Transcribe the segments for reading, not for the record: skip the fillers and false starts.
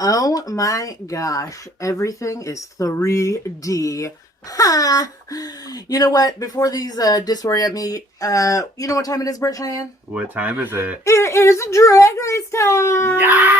Oh my gosh, everything is 3D. Ha! You know what? Before these disorient me, you know what time it is, Brett Shyanne? What time is it? It is Drag Race time! Yeah!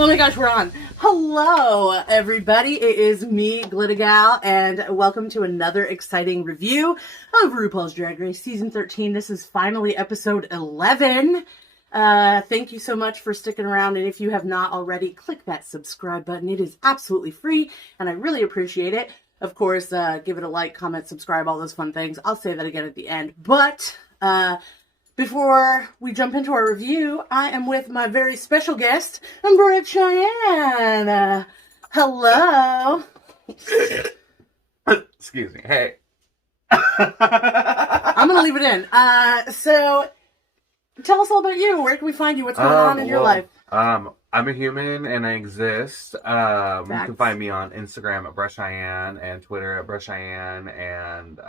Oh my gosh, we're on. Hello, everybody. It is me, Glittigal, and welcome to another exciting review of RuPaul's Drag Race Season 13. This is finally episode 11. Thank you so much for sticking around, and if you have not already, click that subscribe button. It is absolutely free, and I really appreciate it. Of course, give it a like, comment, subscribe, all those fun things. I'll say that again at the end, but before we jump into our review, I am with my very special guest, Brett Shyanne. Hello. Excuse me. Hey. I'm going to leave it in. So, tell us all about you. Where can we find you? What's going on in your life? I'm a human and I exist. You can find me on Instagram at Brett Shyanne and Twitter at Brett Shyanne. And,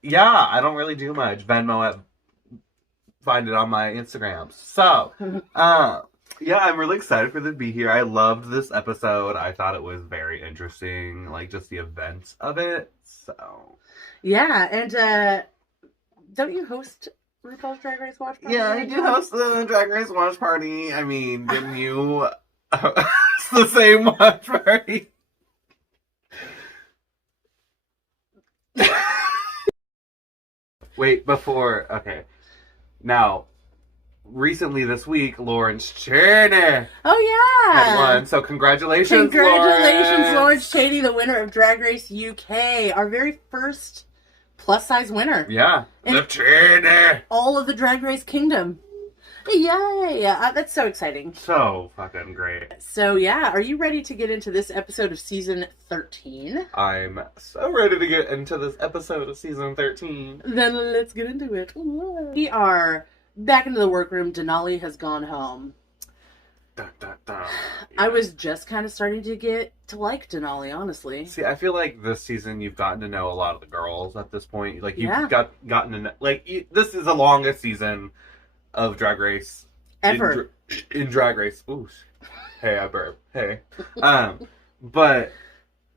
yeah, I don't really do much. Venmo at find it on my Instagram. So, yeah, I'm really excited for them to be here. I loved this episode. I thought it was very interesting, like just the event of it. So, yeah, and don't you host RuPaul's Drag Race Watch Party? Yeah, I do host the Drag Race Watch Party. I mean, didn't you host the same watch party? Wait, okay. Now, recently this week, Lawrence Chaney Oh, yeah. had won. So congratulations, Lawrence Chaney, the winner of Drag Race UK. Our very first plus-size winner. Yeah, the Chaney. All of the Drag Race kingdom. Yay! That's so exciting. So fucking great. So, yeah, are you ready to get into this episode of Season 13? I'm so ready to get into this episode of Season 13. Then let's get into it. We are back into the workroom. Denali has gone home. Dun, dun, dun. I was just kind of starting to get to like Denali, honestly. See, I feel like this season you've gotten to know a lot of the girls at this point. Like, you've gotten to know... Like, this is the longest season of Drag Race ever in Drag Race. Ooh, hey, I burp. Hey, but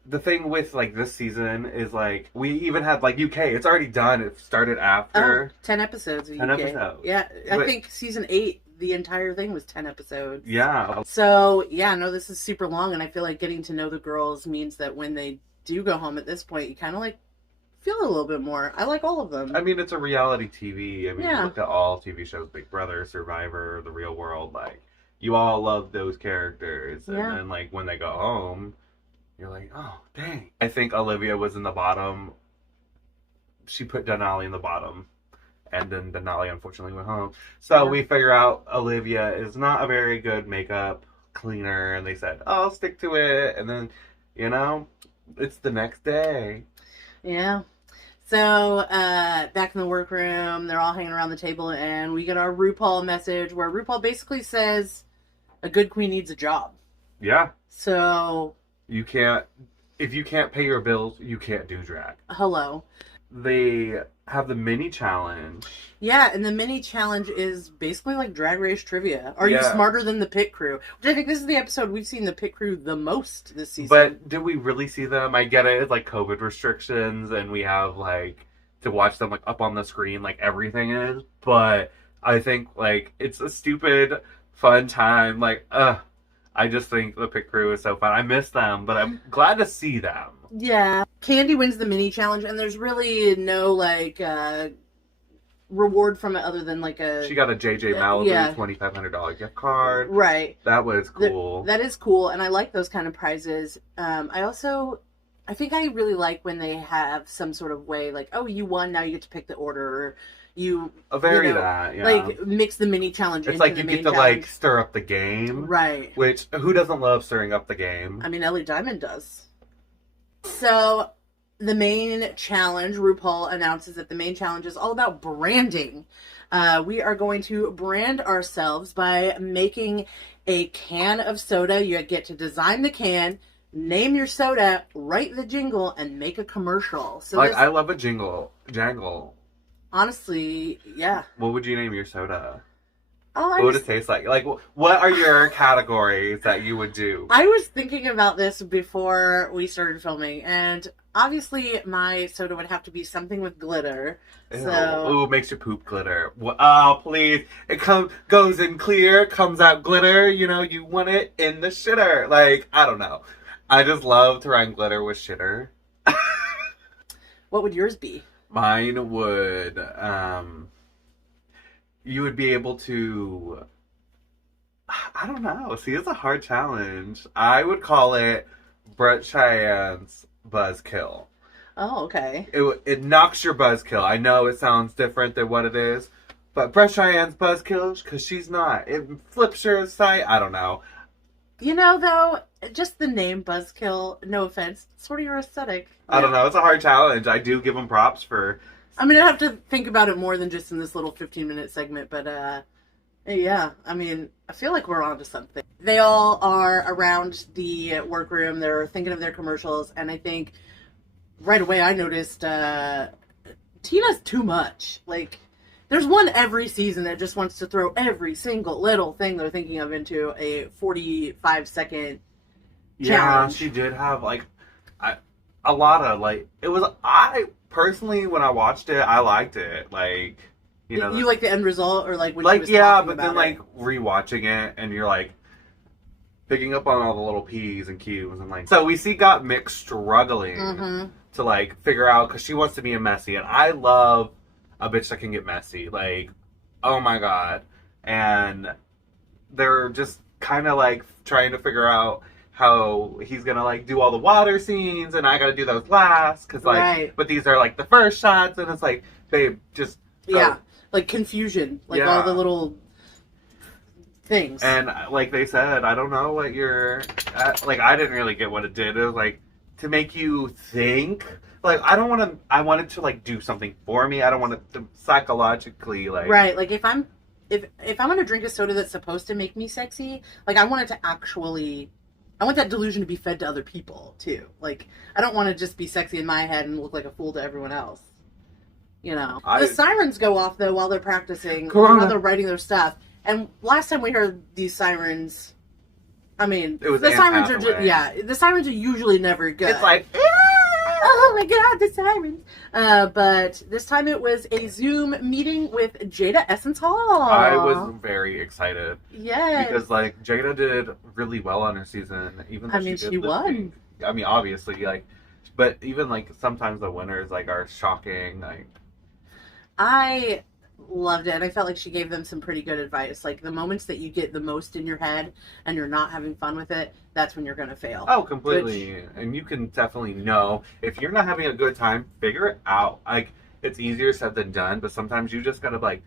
the thing with like this season is like we even had like UK. It's already done. It started after 10 episodes. Of 10 UK. episodes. Yeah, I think season 8. The entire thing was 10 episodes. Yeah. So yeah, no, this is super long, and I feel like getting to know the girls means that when they do go home at this point, you kind of like feel a little bit more. I like all of them. I mean, it's a reality TV. I mean, Yeah. look at all TV shows: Big Brother, Survivor, The Real World. Like, you all love those characters, and then like when they go home, you're like, oh dang. I think Olivia was in the bottom. She put Denali in the bottom, and then Denali unfortunately went home. So we figure out Olivia is not a very good makeup cleaner, and they said, oh, I'll stick to it, and then it's the next day. Yeah. So, back in the workroom, they're all hanging around the table, and we get our RuPaul message where RuPaul basically says a good queen needs a job. Yeah. So... If you can't pay your bills, you can't do drag. Hello. They have the mini challenge. Yeah, and the mini challenge is basically like Drag Race trivia. Are you smarter than the pit crew? Which I think this is the episode we've seen the pit crew the most this season. But did we really see them? I get it. It's like COVID restrictions, and we have like to watch them like up on the screen like everything is. But I think like it's a stupid fun time. Like, I just think the pit crew is so fun. I miss them, but I'm glad to see them. Yeah. Candy wins the mini challenge, and there's really no, like, reward from it other than, like, She got a JJ Malibu $2,500 gift card. Right. That was cool. That is cool, and I like those kind of prizes. I think I really like when they have some sort of way, like, oh, you won, now you get to pick the order, or like mix the mini challenge into the main challenge. It's like you get to like stir up the game, right? Which who doesn't love stirring up the game? I mean, Ellie Diamond does. So the main challenge, RuPaul announces that the main challenge is all about branding. We are going to brand ourselves by making a can of soda. You get to design the can, name your soda, write the jingle, and make a commercial. So like, I love a jangle. Honestly, yeah. What would you name your soda? Oh, what would it taste like? Like, what are your categories that you would do? I was thinking about this before we started filming, and obviously my soda would have to be something with glitter. Ew. So, ooh, makes your poop glitter. Oh, please. It goes in clear, comes out glitter. You know, you want it in the shitter. Like, I don't know. I just love to rhyme glitter with shitter. What would yours be? Mine would, you would be able to, I don't know. See, it's a hard challenge. I would call it Brett Shyanne's Buzzkill. Oh, okay. It knocks your buzzkill. I know it sounds different than what it is, but Brett Cheyenne's Buzzkill, because she's not. It flips your sight. I don't know. You know, though, just the name Buzzkill, no offense, sort of your aesthetic. I don't know. It's a hard challenge. I do give them props for... I'm going to have to think about it more than just in this little 15-minute segment, but, yeah, I mean, I feel like we're on to something. They all are around the workroom. They're thinking of their commercials, and I think right away I noticed Tina's too much. Like, there's one every season that just wants to throw every single little thing they're thinking of into a 45-second challenge. Yeah, she did have, like, a lot of, like, it was... Personally, when I watched it, I liked it. Like, you know, you like the end result, or like when like, she was yeah, talking but about then like rewatching it, and you're like picking up on all the little P's and Q's, and like, so we see Gottmik struggling to like figure out, because she wants to be a messy, and I love a bitch that can get messy. Like, oh my god, and they're just kind of like trying to figure out how he's gonna like do all the water scenes, and I gotta do those last, because like, but these are like the first shots, and it's like, babe, just like confusion, like all the little things. And like they said, I don't know what you're like. I didn't really get what it did. It was like to make you think. Like, I don't want to. I wanted to like do something for me. I don't want it to psychologically like. Right, like if I'm gonna drink a soda that's supposed to make me sexy, like I want it to actually. I want that delusion to be fed to other people, too. Like, I don't want to just be sexy in my head and look like a fool to everyone else. You know. The sirens go off, though, while they're practicing, while they're writing their stuff. And last time we heard these sirens, I mean, it was the sirens are just, the sirens are usually never good. It's like, oh my god, the sirens. But this time it was a Zoom meeting with Jada Essence Hall. I was very excited. Yes. Because, like, Jada did really well on her season. Even though she won. I mean, obviously, like, but even, like, sometimes the winners, like, are shocking. Like, I loved it, and I felt like she gave them some pretty good advice. Like, the moments that you get the most in your head and you're not having fun with it, that's when you're going to fail. Oh, completely. And you can definitely know if you're not having a good time, figure it out. Like, it's easier said than done, but sometimes you just got to, like,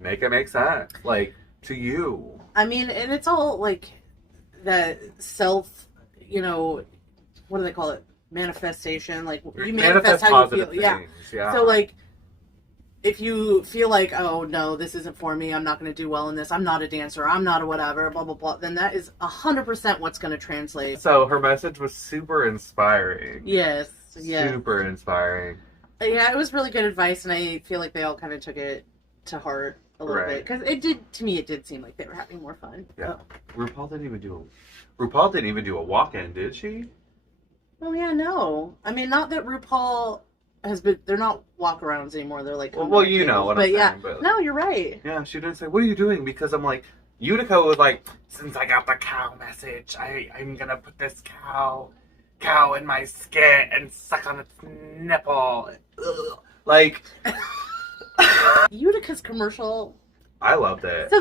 make it make sense, like, to you. I mean, and it's all, like, the self, you know, what do they call it? Manifestation. Like, you manifest how you feel. Yeah. So, like, if you feel like, oh, no, this isn't for me, I'm not going to do well in this, I'm not a dancer, I'm not a whatever, blah, blah, blah, then that is 100% what's going to translate. So her message was super inspiring. Yes. Yeah. Super inspiring. Yeah, it was really good advice, and I feel like they all kind of took it to heart a little bit. Because it did seem like they were having more fun. Yeah. RuPaul didn't even do a walk-in, did she? Oh, yeah, no. I mean, not that RuPaul... they're not walk-arounds anymore. They're like... Well, you know what I'm saying. Yeah. But no, you're right. Yeah, she didn't say, what are you doing? Because I'm like, Utica was like, since I got the cow message, I'm gonna put this cow in my skin and suck on its nipple. Ugh. Like... Utica's commercial... I loved it. So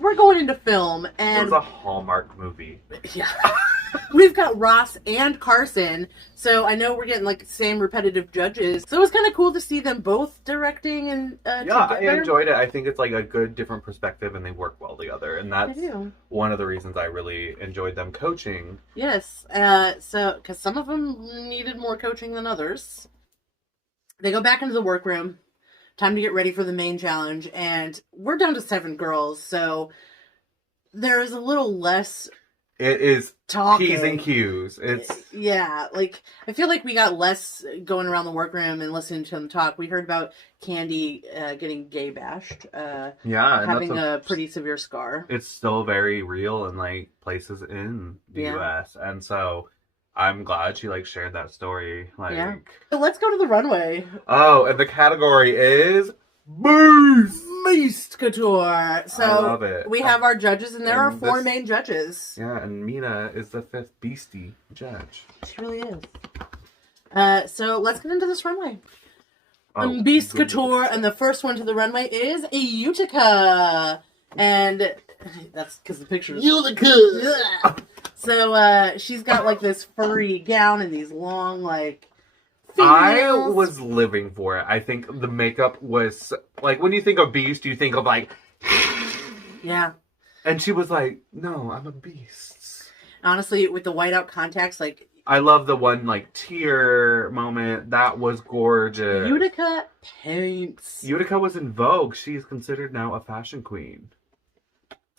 we're going into film, and... It was a Hallmark movie. Yeah. We've got Ross and Carson, so I know we're getting like same repetitive judges. So it was kind of cool to see them both directing and yeah, together. I enjoyed it. I think it's like a good different perspective, and they work well together, and that's one of the reasons I really enjoyed them coaching. Yes, so because some of them needed more coaching than others. They go back into the workroom. Time to get ready for the main challenge, and we're down to 7 girls, so there is a little less. It is talking. P's and Q's. It's like I feel like we got less going around the workroom and listening to them talk. We heard about Candy getting gay bashed. Having a pretty severe scar. It's still very real in like places in the U.S. and so I'm glad she like shared that story. Like, so let's go to the runway. Oh, and the category is Beast Couture. So I love it. We have our judges, and there are 4 main judges. Yeah, and Mina is the 5th beastie judge. She really is. So let's get into this runway. Beast Couture, and the first one to the runway is Utica. And that's because the picture is Utica. So she's got like this furry gown and these long like I was living for it. I think the makeup was like when you think of Beast, you think of like yeah. And she was like, "No, I'm a beast." Honestly, with the whiteout contacts, like I love the one like tear moment. That was gorgeous. Utica paints. Utica was in Vogue. She's considered now a fashion queen.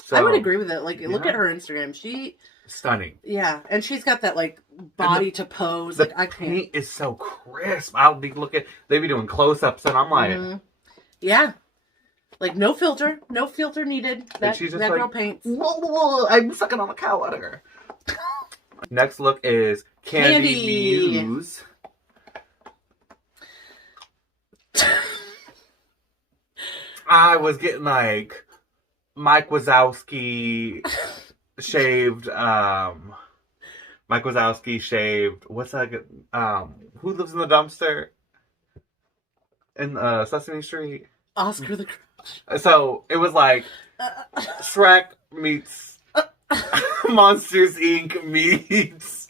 So, I would agree with it. Like, look at her Instagram. She stunning. Yeah, and she's got that like body to pose. The like I can't. Paint is so crisp. I'll be looking. They be doing close-ups, and I'm like, yeah, like no filter needed. That she's just that like, girl paints. Whoa, I'm sucking on the cow out of her. Next look is Candy Muse. I was getting like Mike Wazowski shaved. Mike Wazowski shaved. What's that? Who lives in the dumpster in Sesame Street? Oscar the Grouch. So it was like Shrek meets Monsters Inc. meets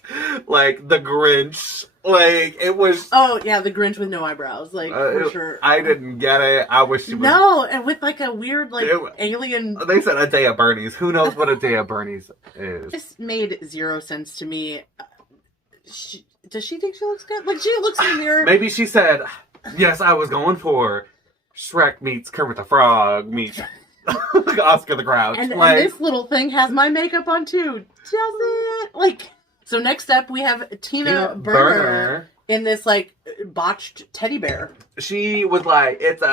like the Grinch. Like it was. Oh yeah, the Grinch with no eyebrows. Like for sure. I didn't get it. I wish she was. No, and with like a weird like alien. They said a day of Bernie's. Who knows what a day of Bernie's is? This made 0 sense to me. Does she think she looks good? Like she looks in the mirror. Maybe she said, "Yes, I was going for Shrek meets Kermit the Frog meets Oscar the Grouch." And this little thing has my makeup on too. Does it? Like. So next up, we have Tina Burner in this, like, botched teddy bear. She was like, it's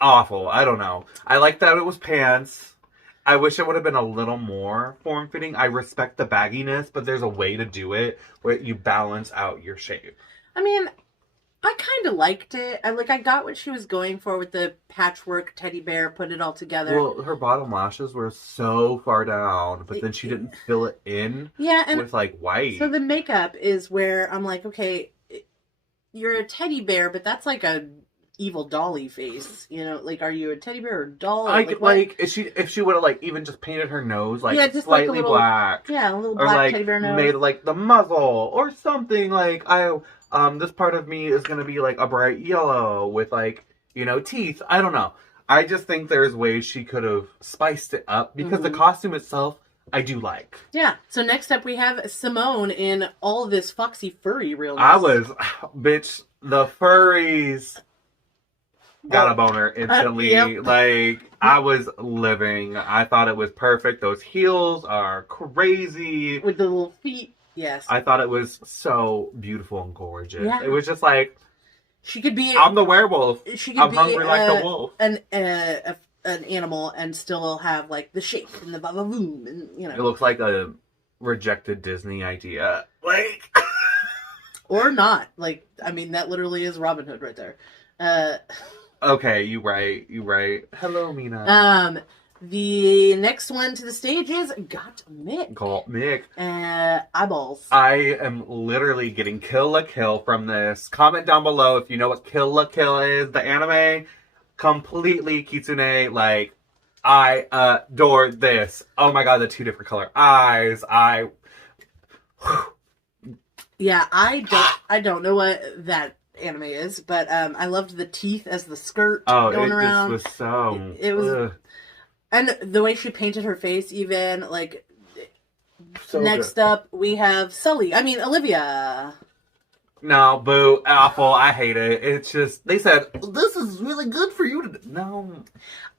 awful. I don't know. I like that it was pants. I wish it would have been a little more form-fitting. I respect the bagginess, but there's a way to do it where you balance out your shape. I mean, I kind of liked it. I got what she was going for with the patchwork teddy bear, put it all together. Well, her bottom lashes were so far down, but then she didn't fill it in with, like, white. So the makeup is where I'm like, okay, you're a teddy bear, but that's like a evil dolly face. You know, like, are you a teddy bear or a doll? If she would have, like, even just painted her nose, like, just slightly like a little, black. Yeah, a little black like, teddy bear nose. Made, like, the muzzle or something, like, this part of me is going to be, like, a bright yellow with, like, you know, teeth. I don't know. I just think there's ways she could have spiced it up because the costume itself, I do like. Yeah. So next up we have Simone in all this foxy furry realness. Bitch, the furries got a boner instantly. Yep. Like, I was living. I thought it was perfect. Those heels are crazy. With the little feet. Yes. I thought it was so beautiful and gorgeous. Yeah. It was just like, she could be. I'm the werewolf. She could I'm be hungry like the wolf. An animal and still have like the shape and the ba-ba-boom and you know. It looks like a rejected Disney idea, like, or not. Like, I mean, that literally is Robin Hood right there. Okay, you right. Hello, Mina. The next one to the stage is Got Mick. Got Mick. Eyeballs. I am literally getting Kill la Kill from this. Comment down below if you know what Kill la Kill is. The anime, completely Kitsune. Like, I adore this. Oh my god, the 2 different color eyes. Yeah, I don't know what that anime is, but I loved the teeth as the skirt going around. Just was so. It was, and the way she painted her face, even like. So next good. Up, we have Olivia. No, boo, awful. I hate it. It's just, they said, this is really good for you to... No.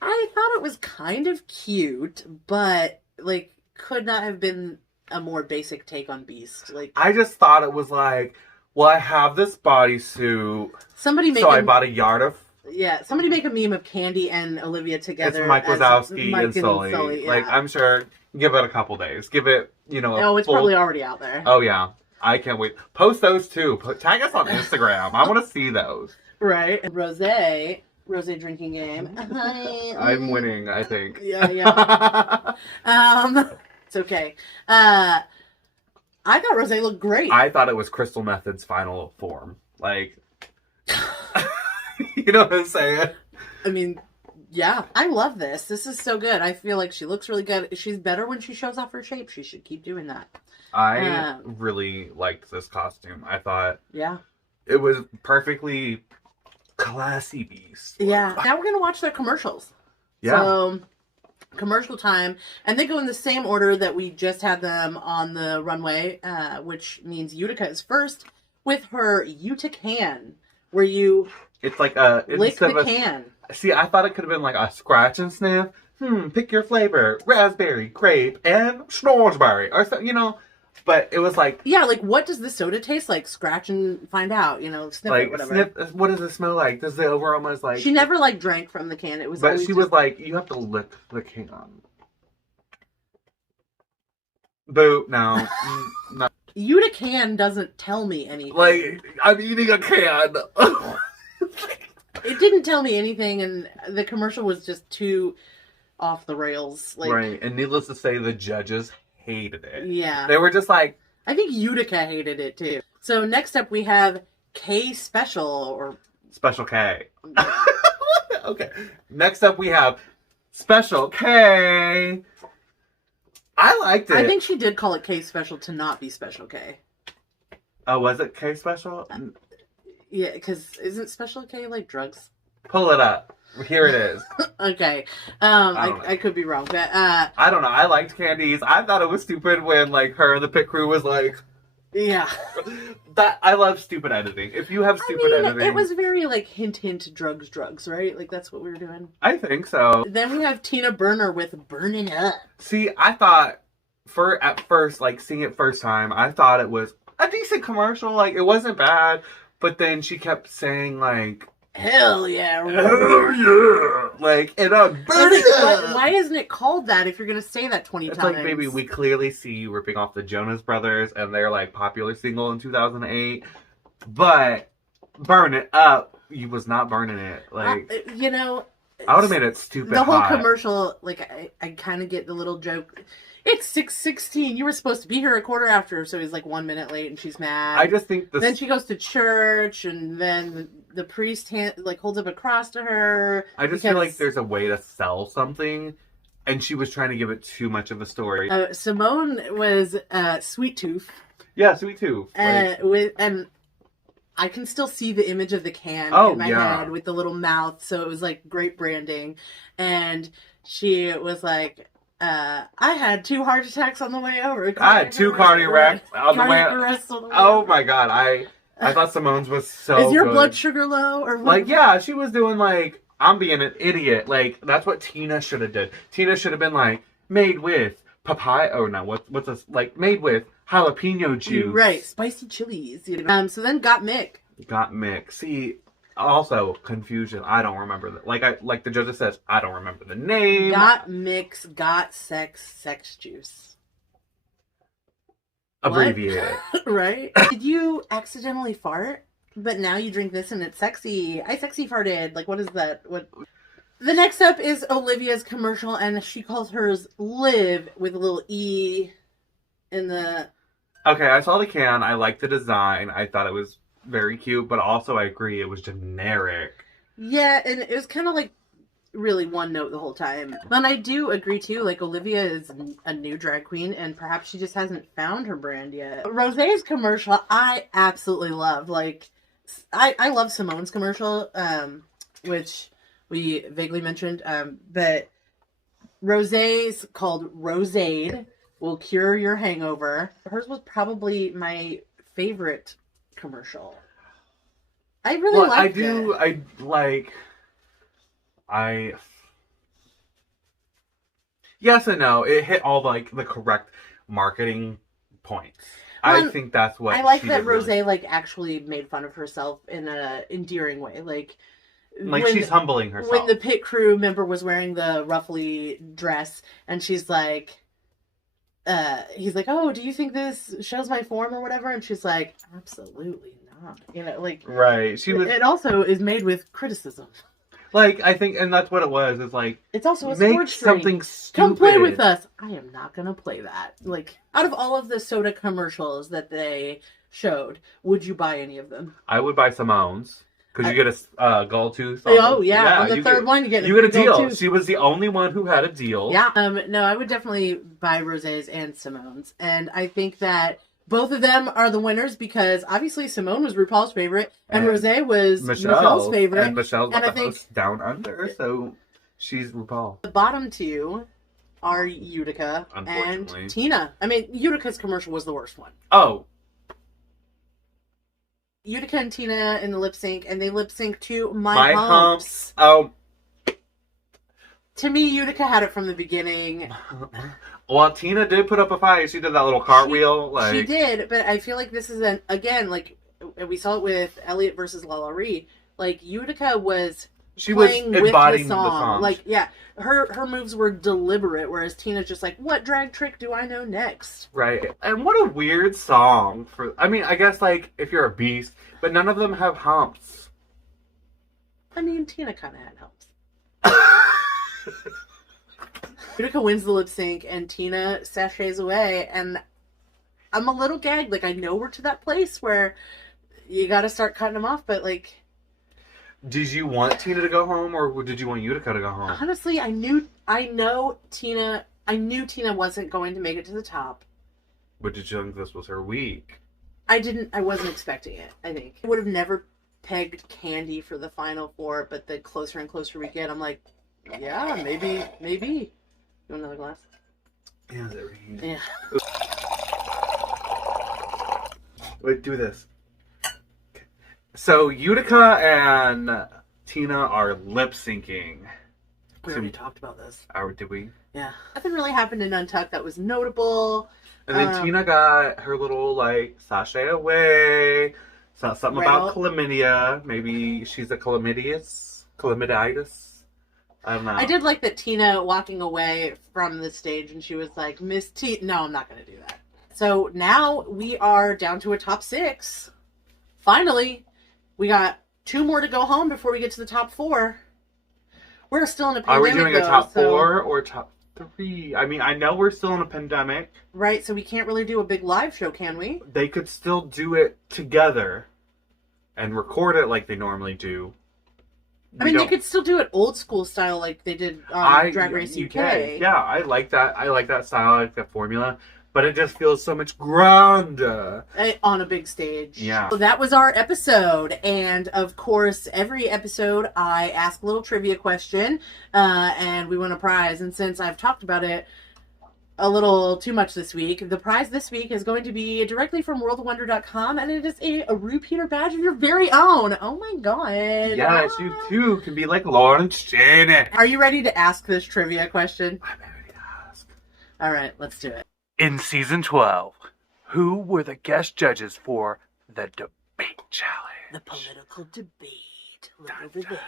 I thought it was kind of cute, but, like, could not have been a more basic take on Beast. Like, I just thought it was like, well, I have this bodysuit, I bought a yard of... Yeah, somebody make a meme of Candy and Olivia together. It's Mike Wazowski and Sully. Yeah. Like, I'm sure, give it a couple days. Give it, Oh, it's probably already out there. Oh, yeah. I can't wait. Post those too. Tag us on Instagram. I want to see those. Right. Rosé drinking game. I'm winning, I think. Yeah. It's okay. I thought Rosé looked great. I thought it was Crystal Method's final form. Like, you know what I'm saying? I mean, yeah, I love this. This is so good. I feel like she looks really good. She's better when she shows off her shape. She should keep doing that. I really liked this costume. I thought it was perfectly classy Beast. Yeah. Now we're going to watch their commercials. Yeah. So, commercial time. And they go in the same order that we just had them on the runway, which means Utica is first with her Utican, where you it's like a lick the can. See, I thought it could have been like a scratch and sniff. Pick your flavor. Raspberry, grape, and snoresberry. Or so, But it was like... Yeah, like, what does the soda taste like? Scratch and find out, sniff like, it, whatever. What does it smell like? Does the aroma is like... She never, like, drank from the can. It was But she was like, you have to lick the can. Boo, no. No. Utican doesn't tell me anything. Like, I'm eating a can. It didn't tell me anything, and the commercial was just too off the rails. Like, right, and needless to say, the judges hated it. Yeah. They were just like... I think Utica hated it, too. So next up, we have K Special, or... Special K. Okay. Next up, we have Special K. I liked it. I think she did call it K Special to not be Special K. Oh, was it K Special? Yeah, because isn't Special K like drugs? Pull it up. Here it is. Okay. I could be wrong, but I don't know. I liked Candice. I thought it was stupid when like her and the pit crew was like, yeah. That I love stupid editing. If you have stupid editing, it was very like hint drugs, right? Like that's what we were doing. I think so. Then we have Tina Burner with Burning Up. See, I thought at first, like seeing it first time, I thought it was a decent commercial. Like it wasn't bad. But then she kept saying, like... Hell yeah. Hell yeah. Like, and I'm burning up. Why isn't it called that if you're going to say that 20 times? It's like, baby, we clearly see you ripping off the Jonas Brothers and their, like, popular single in 2008. But Burn It Up, you was not burning it. Like, I would have made it stupid The whole hot. commercial, like, I kind of get the little joke... It's 6:16. You were supposed to be here a quarter after, so he's like 1 minute late, and she's mad. I just think Then she goes to church, and then the priest holds up a cross to her. I just feel like there's a way to sell something, and she was trying to give it too much of a story. Simone was Sweet Tooth. Yeah, Sweet Tooth. And I can still see the image of the can in my head with the little mouth, so it was like great branding. And she was like... I had 2 heart attacks on the way over. I had 2 cardiac arrests on the way over. Oh my god, I thought Simone's was so Is your good. Blood sugar low? Or what? Like, yeah, she was doing like, I'm being an idiot. Like, that's what Tina should have did. Tina should have been like, made with papaya, oh no, what's this? Like, made with jalapeno juice. Right, spicy chilies. So then Got Mick. See... Also, confusion. I don't remember that. Like the judge says, I don't remember the name. Got mix, got sex juice. Abbreviate it. Right? Did you accidentally fart? But now you drink this and it's sexy. I sexy farted. Like, what is that? What? The next up is Olivia's commercial, and she calls hers Live with a little E in the... Okay, I saw the can. I liked the design. I thought it was very cute, but also I agree it was generic. Yeah, and it was kind of like really one note the whole time. And I do agree too, like Olivia is a new drag queen and perhaps she just hasn't found her brand yet. Rosé's commercial I absolutely love. Like I love Simone's commercial, which we vaguely mentioned, but Rosé's called Rosade will cure your hangover. Hers was probably my favorite commercial. I really liked it. Yes and no. It hit all like the correct marketing points. I think that's what I like that Rosé like actually made fun of herself in a endearing way. Like she's humbling herself. When the pit crew member was wearing the ruffly dress and she's like, he's like, oh, do you think this shows my form or whatever? And she's like, absolutely not. You know, like, right. It also is made with criticism. Like, I think, and that's what it was. It's like, it's also a make sports something drink. stupid. Come play with us. I am not going to play that. Like, out of all of the soda commercials that they showed, would you buy any of them? I would buy Simone's. Because you get a gold tooth. Oh, yeah. On the third one, you get a deal. Tooth. She was the only one who had a deal. Yeah. No, I would definitely buy Rosé's and Simone's. And I think that both of them are the winners because obviously Simone was RuPaul's favorite and Rosé was Michelle's favorite. And Michelle's the host Down Under, so she's RuPaul. The bottom two are Utica and Tina. I mean, Utica's commercial was the worst one. Oh. Utica and Tina in the lip sync, and they lip sync to My Humps. Oh. To me, Utica had it from the beginning. Well, Tina did put up a fight. She did that little cartwheel. She did, but I feel like this is again, like we saw it with Elliot versus Lala Ree. Like Utica was playing with the song. Like, yeah, her moves were deliberate, whereas Tina's just like, what drag trick do I know next? Right. And what a weird song for. I mean, I guess like if you're a beast, but none of them have humps. I mean, Tina kind of had humps. Utica wins the lip sync and Tina sachets away, and I'm a little gagged. Like, I know we're to that place where you got to start cutting them off, but like, did you want Tina to go home, or did you want Utica to go home? Honestly, I knew Tina wasn't going to make it to the top. But did you think this was her week? I wasn't expecting it, I think. I would have never pegged Candy for the final four, but the closer and closer we get, I'm like, yeah, maybe. You want another glass? Yeah, is that right? Yeah. Wait, do this. Okay. So, Utica and Tina are lip syncing. We already talked about this. Did we? Yeah. Nothing really happened in Untucked that was notable. And then Tina got her little, like, sachet away. Something about chlamydia. Maybe she's a chlamyditis. I don't know. I did like that Tina walking away from the stage and she was like, Miss T. No, I'm not going to do that. So now we are down to a top 6. Finally, we got 2 more to go home before we get to the top 4. We're still in a pandemic. Are we doing a top 4 or top 3? I mean, I know we're still in a pandemic. Right, so we can't really do a big live show, can we? They could still do it together and record it like they normally do. They could still do it old school style like they did on Drag Race UK. Yeah, I like that. I like that style. I like that formula. But it just feels so much grander. On a big stage. Yeah. So that was our episode. And, of course, every episode I ask a little trivia question. And we win a prize. And since I've talked about it a little too much this week, the prize this week is going to be directly from worldofwonder.com, and it is a RuPeter badge of your very own. Oh my god. Yes, you too can be like Lawrence Cheney. Are you ready to ask this trivia question? I'm ready to ask. Alright, let's do it. In season 12, who were the guest judges for the debate challenge? The political debate. Look over there.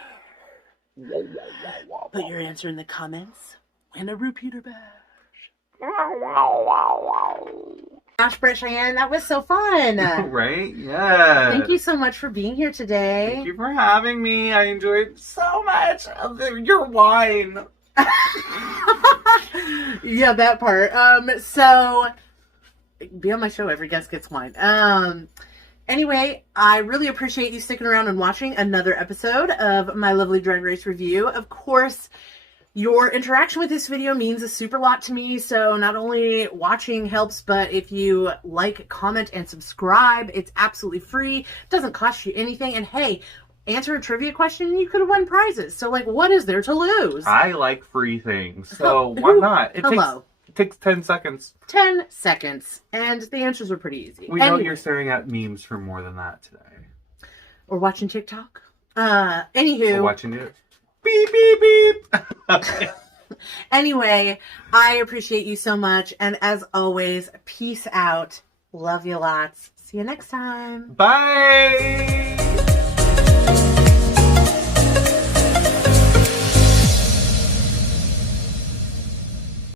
Put your answer in the comments. Win a RuPeter badge. Gosh, Brett Shyanne, that was so fun. Right? Yeah. Thank you so much for being here today. Thank you for having me. I enjoyed so much of your wine. Yeah, that part. So be on my show. Every guest gets wine. Anyway, I really appreciate you sticking around and watching another episode of my lovely Drag Race review. Of course, your interaction with this video means a super lot to me, so not only watching helps, but if you like, comment, and subscribe, it's absolutely free, doesn't cost you anything, and hey, answer a trivia question and you could have won prizes. So, like, what is there to lose? I like free things, so why not? It takes 10 seconds. 10 seconds, and the answers are pretty easy. We know you're staring at memes for more than that today. Or watching TikTok. Anywho. Or watching it. Beep, beep, beep. Anyway, I appreciate you so much. And as always, peace out. Love you lots. See you next time. Bye.